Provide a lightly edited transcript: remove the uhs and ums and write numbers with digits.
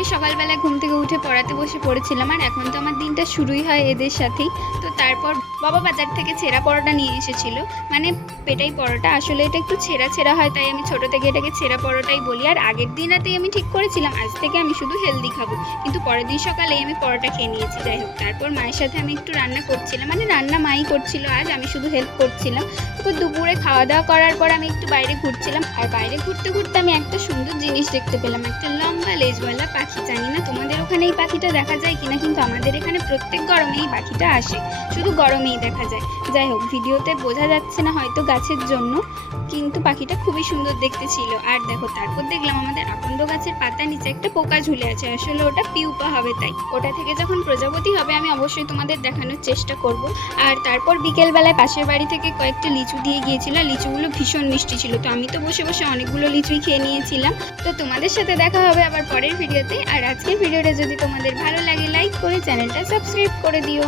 আমি সকালবেলা ঘুম থেকে উঠে পড়াতে বসে পড়েছিলাম, আর এখন তো আমার দিনটা শুরুই হয় এদের সাথেই। তো তারপর বাবা বাজার থেকে ছেঁড়া পরোটা নিয়ে এসেছিল, মানে পেটাই পরোটা। আসলে এটা একটু ছেঁড়া ছেঁড়া হয়, তাই আমি ছোট থেকে এটাকে ছেঁড়া পরোটাই বলি। আর আগের দিন রাতেই আমি ঠিক করেছিলাম আজ থেকে আমি শুধু হেলদি খাবো, কিন্তু পরের দিন সকালে আমি পরোটা খেয়ে নিয়েছি। যাই হোক, তারপর মায়ের সাথে আমি একটু রান্না করছিলাম, মানে রান্না মাই করছিল, আজ আমি শুধু হেল্প করছিলাম। তারপর দুপুরে খাওয়া দাওয়া করার পর আমি একটু বাইরে ঘুরছিলাম, আর বাইরে ঘুরতে ঘুরতে আমি একটা সুন্দর জিনিস দেখতে পেলাম, একটা লম্বা লেজওয়ালা পাখি। জানি না তোমাদের ওখানে এই পাখিটা দেখা যায় কিনা, কিন্তু আমাদের এখানে প্রত্যেক গরমে এই পাখিটা আসে, শুধু গরমেই দেখা যায়। যাই হোক, ভিডিওতে বোঝা যাচ্ছে না হয়তো গাছের জন্য, কিন্তু পাখিটা খুবই সুন্দর দেখতে ছিল। আর দেখো, তারপর দেখলাম আমাদের আকন্দ গাছের পাতার নিচে একটা পোকা ঝুলে আছে, আসলে ওটা পিউপা হবে, তাই ওটা থেকে যখন প্রজাপতি হবে আমি অবশ্যই তোমাদের দেখানোর চেষ্টা করব। আর তারপর বিকেলবেলায় পাশের বাড়ি থেকে কয়েকটা লিচু দিয়ে গিয়েছিল, লিচুগুলো ভীষণ মিষ্টি ছিল, তো আমি তো বসে বসে অনেকগুলো লিচুই খেয়ে নিয়েছিলাম। তো তোমাদের সাথে দেখা হবে আবার পরের ভিডিওতে। আর আজকের ভিডিওটা যদি তোমাদের ভালো লাগে লাইক করে চ্যানেলটা সাবস্ক্রাইব করে দিও।